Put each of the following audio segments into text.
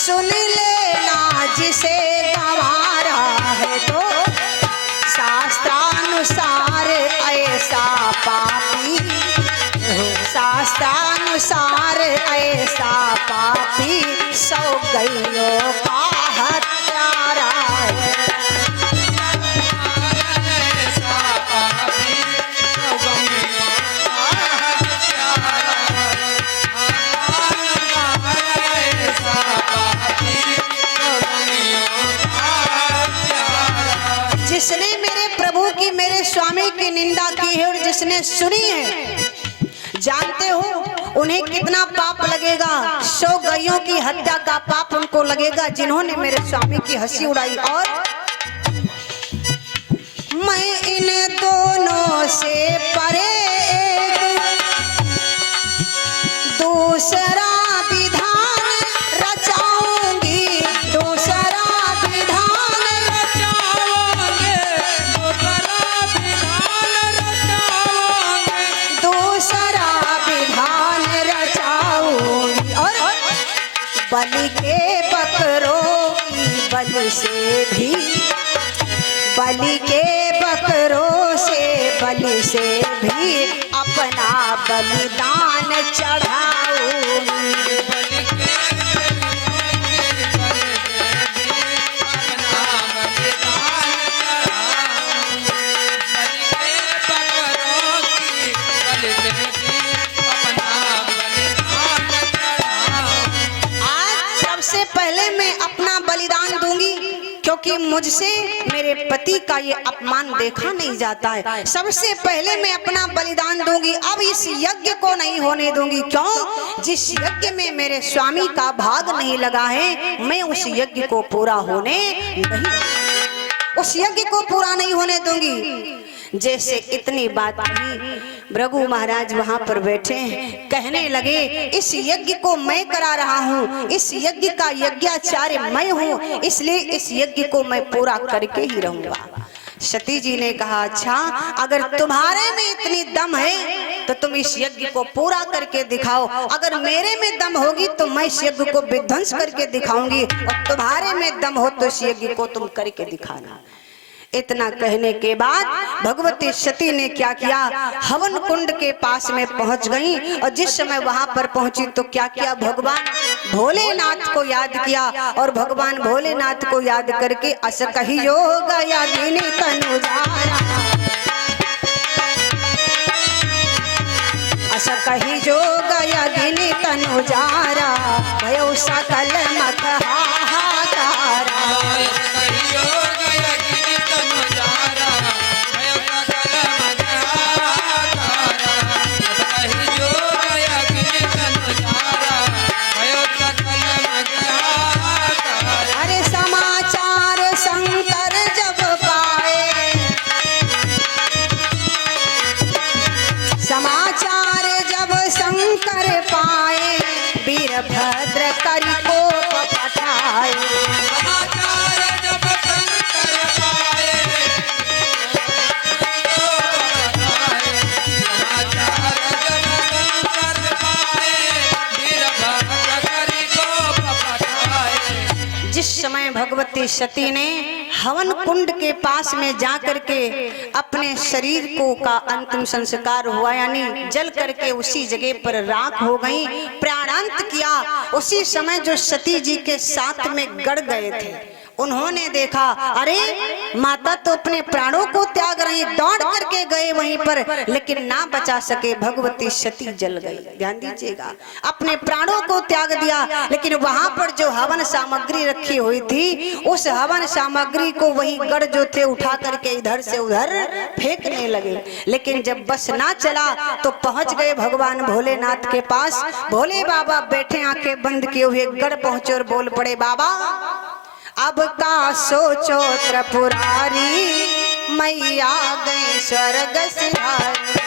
सुन लेना जिसे गंवारा है तो शास्त्रानुसार ऐसा पापी, शास्त्रानुसार ऐसा पापी 100 गैयों का हत्यारा है। जिसने मेरे प्रभु की, मेरे स्वामी की निंदा की है और जिसने सुनी है, जानते हो उन्हें कितना पाप लगेगा? 100 गैयों की हत्या का पाप उनको लगेगा जिन्होंने मेरे स्वामी की हंसी उड़ाई। और मैं इन दोनों से परे दूसरा विधान रचाऊंगी, दूसरा विधान रचाऊंगी, दूसरा विधान रचाऊंगी। और बलि के बकरों की बलि से भी, बलि के बकरों से, बलि से भी अपना बलिदान चढ़ाऊंगी। आज सबसे पहले मैं अपना बलिदान दूंगी क्योंकि मुझसे मेरे पति का ये अपमान देखा नहीं जाता है। सबसे पहले मैं अपना बलिदान दूंगी। अब इस यज्ञ को नहीं होने दूंगी। क्यों? जिस यज्ञ में मेरे स्वामी का भाग नहीं लगा है, मैं उस यज्ञ को पूरा होने नहीं, उस यज्ञ को पूरा नहीं होने दूंगी। जैसे इतनी बात कही, भृगु महाराज वहां पर बैठे हैं, कहने लगे इस यज्ञ को मैं करा रहा हूँ, इस यज्ञ का यज्ञाचार्य मैं हूँ, इसलिए इस यज्ञ को मैं पूरा करके ही रहूंगा। सती जी ने कहा, अच्छा अगर तुम्हारे में इतनी दम है तो तुम इस यज्ञ को पूरा करके दिखाओ। अगर मेरे में दम होगी तो मैं इस यज्ञ को विध्वंस करके दिखाऊंगी, और तुम्हारे में दम हो तो इस यज्ञ को तुम करके दिखाना। इतना कहने के बाद भगवती सती ने क्या किया? हवन कुंड के पास में पहुंच गई, और जिस समय वहां पर पहुंची तो क्या किया? भगवान भोलेनाथ को याद किया, और भगवान भोलेनाथ को याद करके अस कही योग यागिनी तनुजारा, अस कही योग यागिनी तनुजारा, भयो सकल मत हाहाकारा। समाचार जब शंकर पाए, वीरभद्र करि कोप पठाए। समाचार जब शंकर पाए, समाचार जब शंकर पाए, वीरभद्र करि कोप पठाए। जिस समय भगवती सती ने हवन कुंड के पास में जाकर के अपने शरीर को का अंतिम संस्कार हुआ, यानी जल करके उसी जगह पर राख हो गई, प्राणांत किया, उसी समय जो सती जी के साथ में गड़ गए थे उन्होंने देखा, अरे माता तो अपने प्राणों को त्याग रही, दौड़ करके गए वहीं पर, लेकिन ना बचा सके, भगवती सती जल गई। ध्यान दीजिएगा, अपने प्राणों को त्याग दिया, लेकिन वहां पर जो हवन सामग्री रखी हुई थी, उस हवन सामग्री को वही गढ़ जो थे उठा करके इधर से उधर फेंकने लगे। लेकिन जब बस ना चला तो पहुंच गए भगवान भोलेनाथ के पास। भोले बाबा बैठे आंखें बंद किए हुए गढ़ पहुंचे और बोल पड़े, बाबा अब का सोचो त्रिपुरारी, मैया गई स्वर्ग सिधारी।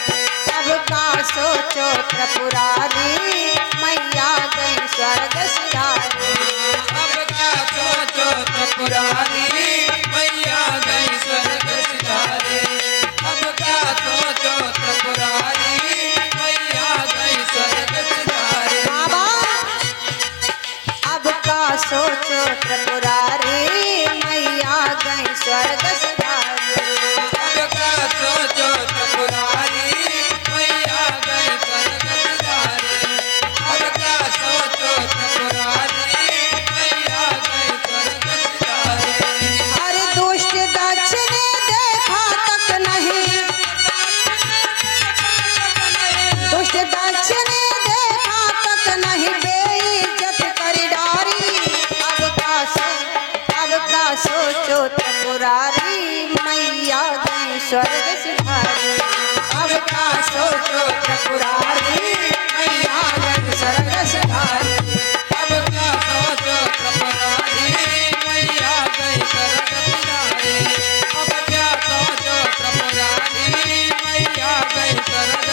अब का सोचो त्रिपुरारी, मैया गई स्वर्ग सिधारी। अब का सोचो त्रिपुरारी, मैया गई स्वर्ग सिधारी। अब का सोचो त्रिपुरारी, मैया गई स्वर्ग सिधारी। बाबा अब का सोचो त्रिपुरारी मैया गई स्वर्ग सिधारी। अब का सोचो त्रिपुरारी मैया गई स्वर्ग सिधारी। अब का सोचो त्रिपुरारी मैया गई स्वर्ग सिधारी। अरे दुष्ट दक्ष ने देखा तक नहीं, दुष्ट दक्ष ने देखा तक नहीं, बेइज्जत कर डारी। अब का सोचो त्रिपुरारी मैया गई स्वर्ग सिधारी। अब का सोचो त्रिपुरारी मैया गई स्वर्ग सिधारी। अब का सोचो त्रिपुरारी मैया गई स्वर्ग सिधारी। अब क्या सोचो त्रिपुरारी मैया गई स्वर्ग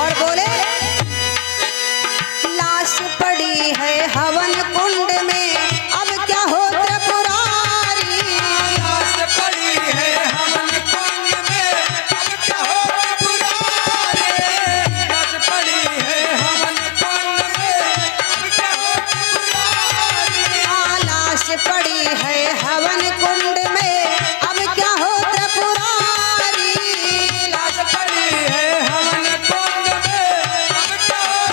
और बोले लाश पड़ी है हवन कुंड में, अब क्या हो त्रिपुरारी। लाश पड़ी है हवन कुंड में, अब क्या हो त्रिपुरारी। लाश पड़ी है हवन कुंड में, अब क्या हो त्रिपुरारी। लाश पड़ी है हवन कुंड में, अब क्या हो त्रिपुरारी। लाश पड़ी है हवन कुंड में, अब क्या हो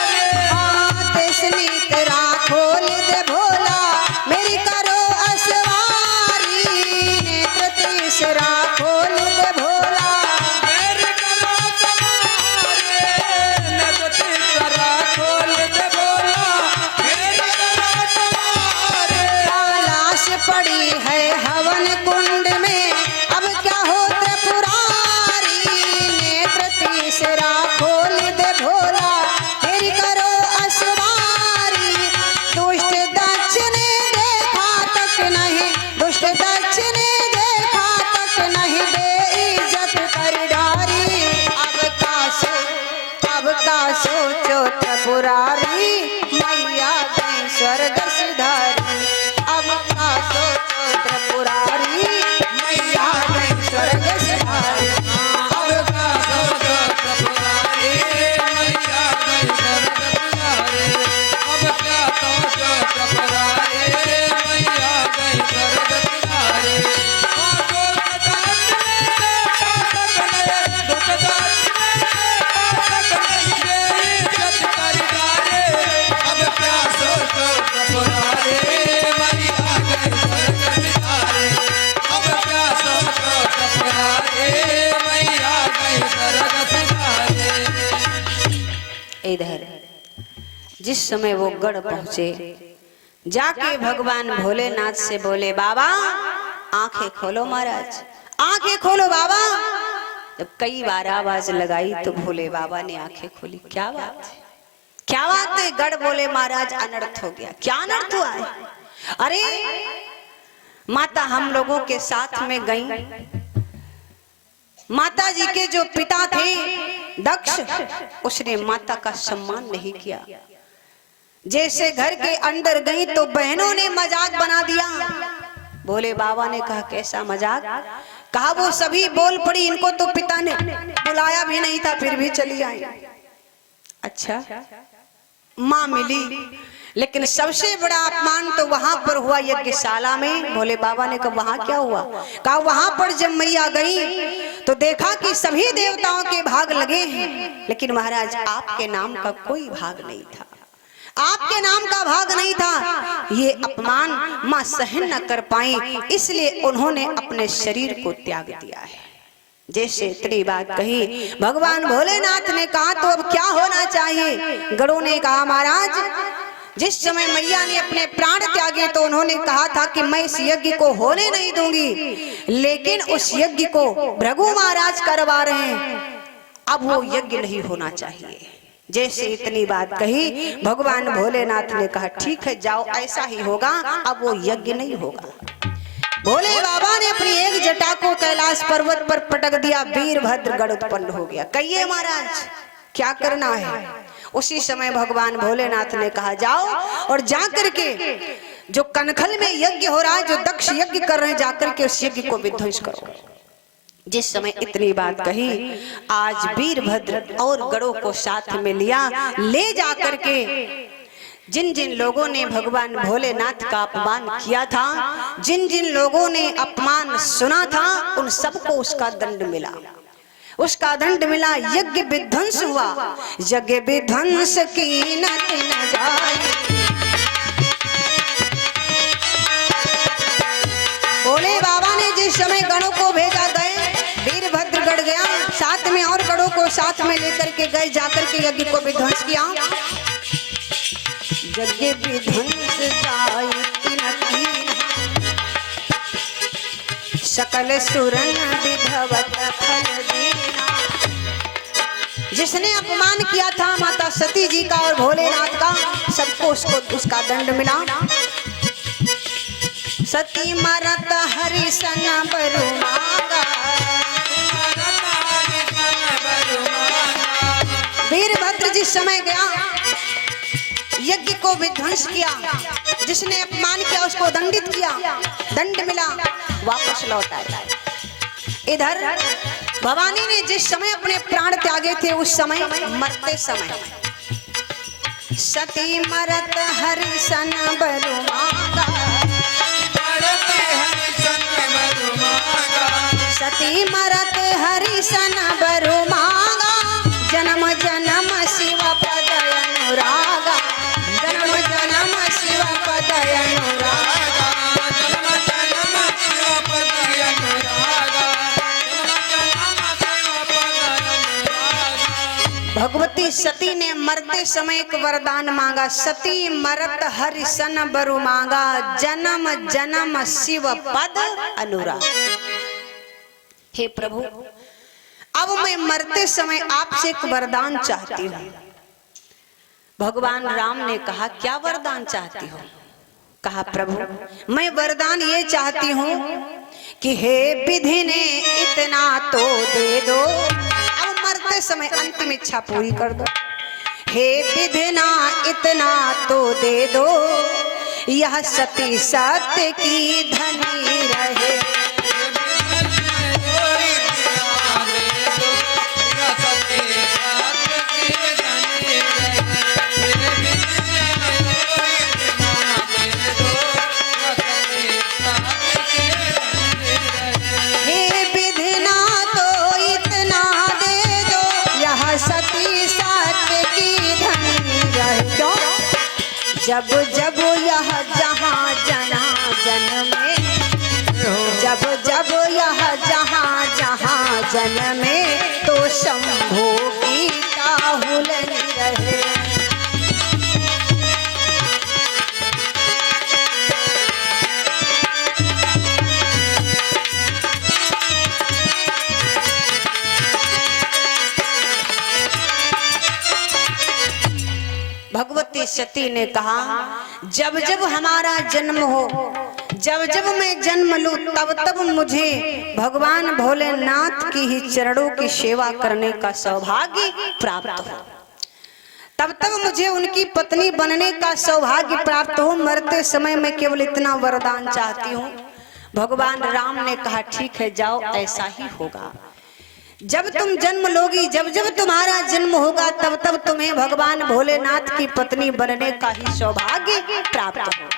त्रिपुरारी। तेसनी तेरा खोल दे भोला, मेरी करो असवारी। नेत्र तीसरा खोल दे भोला, मेरे करो समारे। नजर तीसरा खोल दे भोला, मेरे करो समारे। लाश पड़ी है हवन कुंड में, अब क्या हो त्रिपुरारी। नेत्र तीसरा खोल दे भोला, मेरी करो असवारी। दुष्ट दक्ष ने देखा तक नहीं, दुष्ट दक्ष ने देखा तक नहीं, बेइज्जत कर डारी। अब का सोचो त्रिपुरारी मैया गई स्वर्ग सिधारी। अब का सोचो त्रिपुरारी मैया गई स्वर्ग सिधारी। अब का सोचो त्रिपुरारी मैया गई स्वर्ग सिधारी। अब क्या सोचो त्रिपुरारी मैया गई स्वर्ग सिधारी। अब क्या सोचो त्रिपुरारी मैया गई स्वर्ग सिधारी। अब क्या सोचो त्रिपुरारी मैया गई स्वर्ग सिधारी। इधर जिस समय वो गढ़ पहुंचे, जाके भगवान भोलेनाथ से बोले बाबा आंखें खोलो महाराज, आंखें खोलो बाबा। जब कई बार आवाज लगाई तो भोले बाबा ने आंखें खोली। क्या बात है, क्या बात है। गढ़ बोले महाराज अनर्थ हो गया। क्या अनर्थ हुआ है। अरे माता हम लोगों के साथ में गई, माता जी के जो पिता थे दक्ष, उसने माता का सम्मान नहीं किया। जैसे घर के अंदर गई तो बहनों ने मजाक बना दिया। भोले बाबा ने कहा कैसा मजाक। कहा वो सभी बोल पड़ी, इनको तो पिता ने बुलाया भी नहीं था फिर भी चली आई। अच्छा माँ मिली, लेकिन सबसे बड़ा अपमान तो वहां पर हुआ यज्ञशाला में। भोले बाबा ने कहा वहां क्या हुआ। कहा वहां पर जब मैया गई तो देखा कि सभी देवताओं के भाग लगे हैं, लेकिन महाराज आपके नाम का कोई भाग नहीं था, आपके नाम का भाग नहीं था। ये अपमान मां सहन न कर पाई, इसलिए उन्होंने अपने शरीर को त्याग दिया है। जैसे इतनी बात कही, भगवान भोलेनाथ ने कहा तो अब क्या होना चाहिए। गरुड़ ने कहा महाराज जिस समय मैया ने अपने प्राण त्यागे तो उन्होंने कहा था कि मैं इस यज्ञ को होने नहीं दूंगी, लेकिन उस यज्ञ को भृगु महाराज करवा रहे हैं, अब वो यज्ञ नहीं होना चाहिए। जैसे इतनी बात कही भगवान भोलेनाथ ने कहा ठीक है जाओ, ऐसा ही होगा। अब वो यज्ञ नहीं होगा। भोले बाबा ने अपनी एक जटा को कैलाश पर्वत पर पटक दिया, वीरभद्र गढ़ उत्पन्न हो गया। कहिए महाराज क्या करना है? उसी समय भगवान भोलेनाथ ने कहा जाओ और जाकर के जो कनखल में यज्ञ हो रहा है, जो दक्ष यज्ञ कर रहे हैं, जाकर के उस यज्ञ को विध्वंस करो। जिस समय इतनी बात कही, आज वीरभद्र और गढ़ों को साथ में लिया, ले जाकर के जिन जिन लोगों ने भगवान भोलेनाथ का अपमान किया था, जिन जिन लोगों ने अपमान सुना था, उन सबको उसका दंड मिला। उसका दंड मिला, यज्ञ विध्वंस हुआ। यज्ञ विध्वंस की न जाए। भोले बाबा ने जिस समय गणों को भेजा, गए वीरभद्र गढ़ गया, साथ में और गणों को साथ में लेकर के गए, जाकर के यज्ञ को विध्वंस किया। यज्ञ विध्वंस जाए सकल सुरन विधवत फल दीना। जिसने अपमान किया था माता सती जी का और भोलेनाथ का, सबको उसका दंड मिला। सती मरत हरिसन बरु मांगा। वीरभद्र जिस समय गया, यज्ञ को विध्वंस किया, जिसने अपमान किया उसको दंडित किया, दंड मिला, वापस लौट आया। इधर भवानी ने जिस समय अपने प्राण त्यागे थे, उस समय मरते समय सती मरत हरिसन बरु मांगा। सती मरत हरिसन बरु मांगा। जन्म जन्म शिव पद अनुरागा। जन्म जन्म शिव पद अनुरागा। भगवती सती ने मरते समय एक वरदान मांगा। सती मरत हरिसन बरु मांगा। जन्म जन्म शिव पद अनुराग। हे प्रभु, अब मैं मरते समय आपसे एक वरदान चाहती हूँ। भगवान राम ने कहा क्या वरदान चाहती हो? कहा प्रभु मैं वरदान ये चाहती हूँ कि हे विधि ने इतना तो दे दो। अब मरते समय अंतिम इच्छा पूरी कर दो। हे विधि ना इतना तो दे दो, यह सती सत्य की धनी रहे। जब जब यह जहाँ जना जन में, जब जब यह जहाँ जहाँ जन में, तो शंभो की काहुल रहे। भगवती सती ने कहा जब जब हमारा जन्म हो, जब जब मैं जन्म लूं, तब तब मुझे भगवान भोलेनाथ की ही चरणों की सेवा करने का सौभाग्य प्राप्त हो, तब तब मुझे उनकी पत्नी बनने का सौभाग्य प्राप्त हो। मरते समय मैं केवल इतना वरदान चाहती हूँ। भगवान राम ने कहा ठीक है जाओ, ऐसा ही होगा। जब तुम जन्म लोगी, जब जब तुम्हारा जन्म होगा, तब तब तुम्हें भगवान भोलेनाथ की पत्नी बनने का ही सौभाग्य प्राप्त होगा।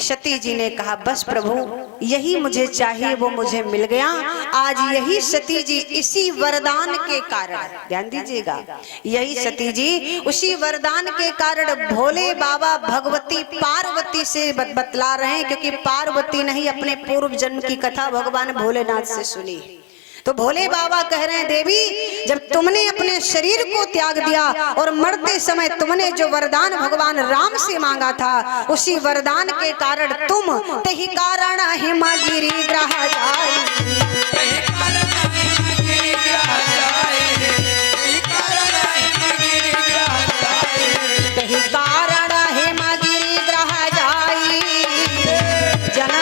सती जी ने कहा बस प्रभु यही मुझे चाहिए, वो मुझे मिल गया। आज यही सती जी इसी वरदान के कारण, ध्यान दीजिएगा, यही सती जी उसी वरदान के कारण भोले बाबा भगवती पार्वती से बतला रहे हैं, क्योंकि पार्वती ने ही अपने पूर्व जन्म की कथा भगवान भोलेनाथ से सुनी। तो भोले बाबा कह रहे हैं देवी जब तुमने अपने शरीर को त्याग दिया और मरते समय तुमने जो वरदान भगवान राम से मांगा था, उसी वरदान के कारण तुम तही कारण हिमगिरी ग्रह जाए।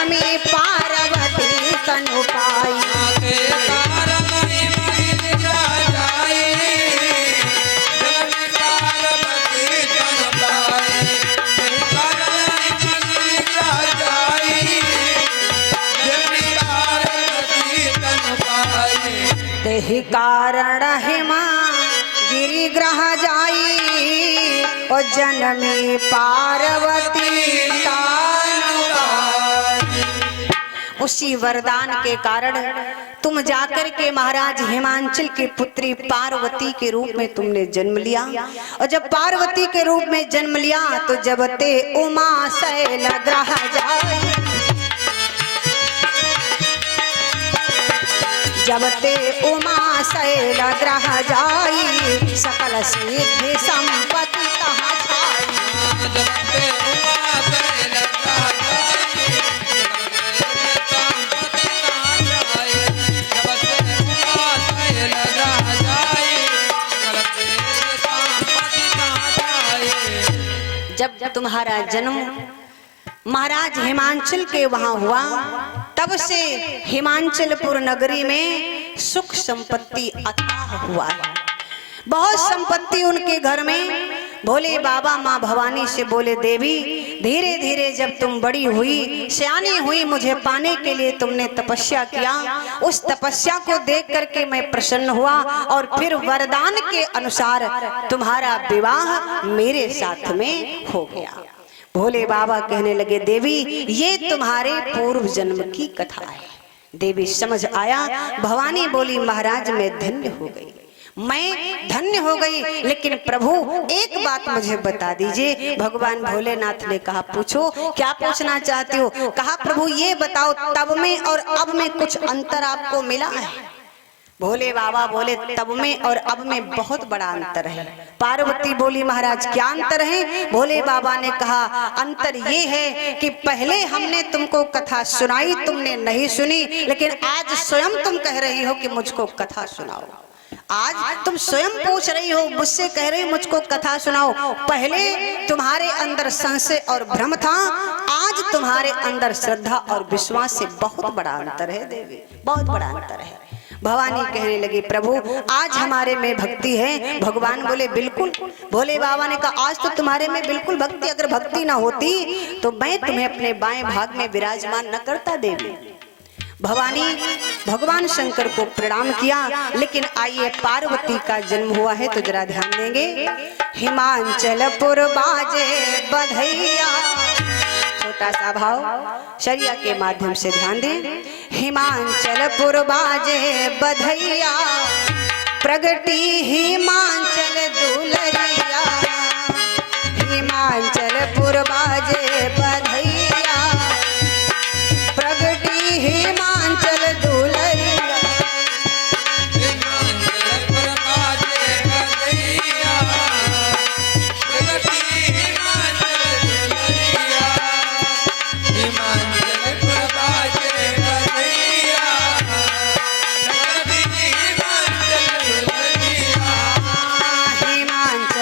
जनमी पार्वती तनु पाई। के कारण ही मिल जाई, जनमी पार्वती तन पाई। के कारण ही मिल जाई, जनमी पार्वती तन पाई। तेहि कारण हिमा गिरिग्रह जाई, ओ जनमी पार्वती तानु पाई। उसी वरदान के कारण तुम जाकर के महाराज हिमांचल की पुत्री पार्वती के रूप में तुमने जन्म लिया। और जब पार्वती के रूप में जन्म लिया तो जब ते उमा शैल ग्रह जाई, जब ते उमा शैल ग्रह जाई, सकल सिद्धि संपत्ति तहाँ छाई। जब ते उमा शैल ग्रह जाई, संपत्ति कहाँ जाए। जब ते उमा शैल ग्रह जाई, संपत्ति कहाँ जाए। जब तुम्हारा जन्म महाराज हिमांचल के वहां हुआ, तब से हिमांचलपुर नगरी में सुख संपत्ति अथाह हुआ है। बहुत संपत्ति उनके घर में। भोले बाबा माँ भवानी से बोले, देवी धीरे धीरे जब तुम बड़ी हुई, सियानी हुई, मुझे पाने के लिए तुमने तपस्या किया। उस तपस्या को देख करके मैं प्रसन्न हुआ और फिर वरदान के अनुसार तुम्हारा विवाह मेरे साथ में हो गया। भोले बाबा कहने लगे, देवी ये तुम्हारे पूर्व जन्म की कथा है। देवी समझ आया। भवानी बोली, महाराज मैं धन्य हो गई, मैं धन्य हो गई, लेकिन प्रभु एक बात मुझे बता दीजिए। भगवान भोलेनाथ ने कहा, पूछो, क्या पूछना चाहते हो? कहा, प्रभु ये बताओ, तब में और अब में कुछ अंतर आपको मिला है? भोले बाबा बोले, तब में और अब में बहुत बड़ा अंतर है। पार्वती बोली, महाराज क्या अंतर है? भोले बाबा ने कहा, अंतर ये है कि पहले हमने तुमको कथा सुनाई, तुमने नहीं सुनी, लेकिन आज स्वयं तुम कह रही हो कि मुझको कथा सुनाओ। आज तुम स्वयं पूछ रही हो, मुझसे कह रही हो मुझको कथा सुनाओ। पहले तुम्हारे अंदर संशय और भ्रम था, आज तुम्हारे अंदर श्रद्धा और विश्वास से बहुत बड़ा अंतर है देवी, बहुत बड़ा अंतर है। भवानी कहने लगी, प्रभु आज हमारे में भक्ति है। भगवान बोले, बिल्कुल। भोले बाबा ने कहा, आज तो तुम्हारे में बिल्कुल भक्ति, अगर भक्ति ना होती तो मैं तुम्हें अपने बाएं भाग में विराजमान न करता देवी। भवानी भगवान शंकर को प्रणाम किया। लेकिन आइए, पार्वती का जन्म हुआ है तो जरा ध्यान देंगे। हिमांचलपुर बाजे बधैया, छोटा सा भाव शरिया के माध्यम से ध्यान दें। हिमांचलपुर बाजे बधैया, प्रगटी हिमांचल दुलरिया। हिमांचलपुर बाजे बधैया, प्रगटी हिमांचल दुलरिया। हिमांचलपुर बाजे बधैया, प्रगटी हिमांचल दुलरिया। हिमांचलपुर बाजे बधैया, प्रगटी हिमांचल दुलरिया। हिमांचल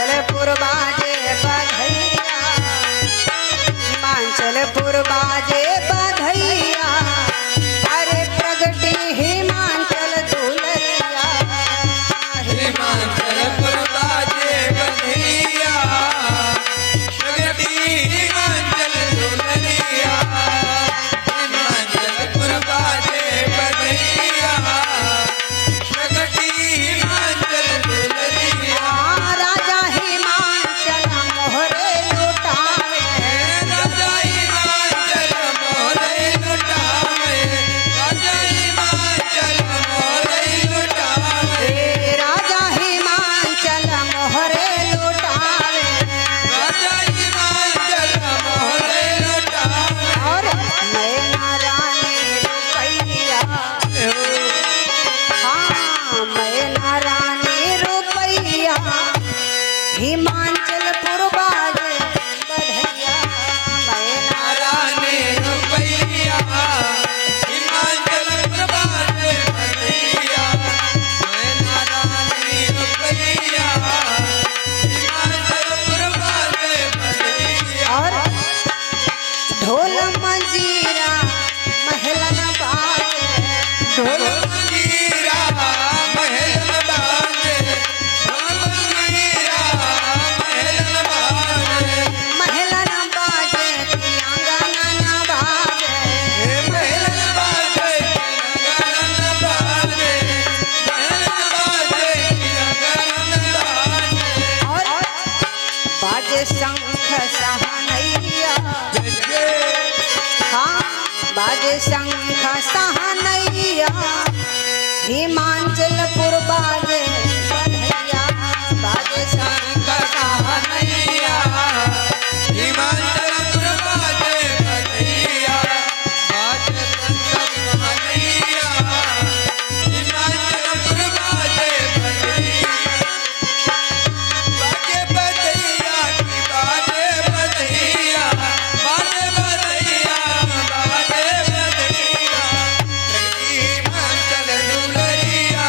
बाजे शंख सहनैया हिमाचलपुर बाजे बधैया बाजे शंख सहनैया हिमाचलपुर बाजे बधैया बाजे शंख सहनैया हिमाचलपुर बाजे बधैया बाजे बधैया की बाजे बधैया बाजे बधैया बाजे बधैया हिमाचल दुलरिया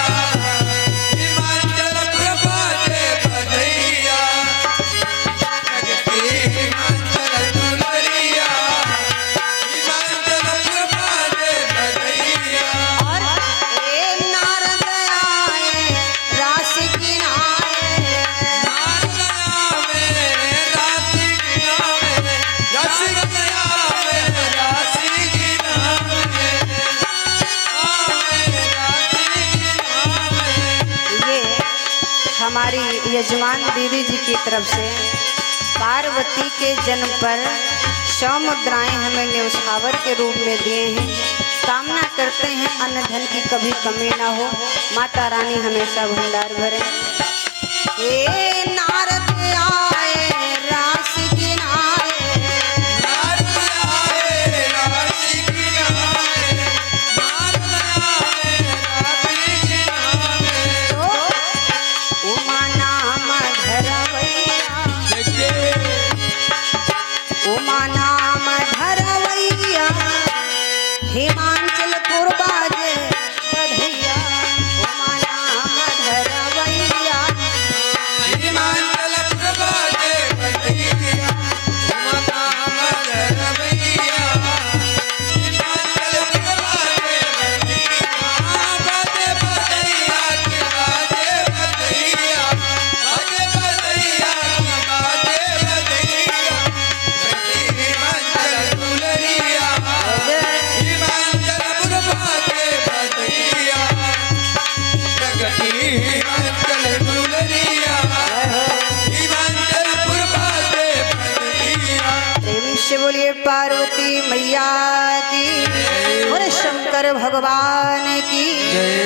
हिमाचलपुर बाजे बधैया हिमाचल दुलरिया हिमाचलपुर बाजे बधैया और ए नारद आए रास किनारे ये हमारी यजमान दीदी जी की तरफ से पार्वती के जन्म पर 100 मुद्राएं हमें न्यौछावर के रूप में दिए हैं। कामना करते हैं अन्न धन की कभी कमी ना हो, माता रानी हमेशा भंडार भरे। हे नारद आए रास किनारे उमा नाम धरवैया उमा नाम धरवैया हिमाचलपुर बाजे बधैया उमा नाम धरवैया हिमाचल दुलरिया हिमाचलपुर बाजे बधैया प्रेम से बोलिए पार्वती मैया की और शंकर भगवान की जय।